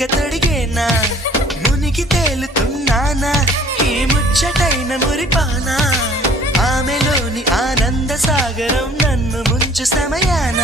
రెక్క తొడిగేనా మునిగి తేలుతున్నానా ఈ ముచ్చటైన మురిపానా ఆమెలోని ఆనంద సాగరం నన్ను ముంచు సమయాన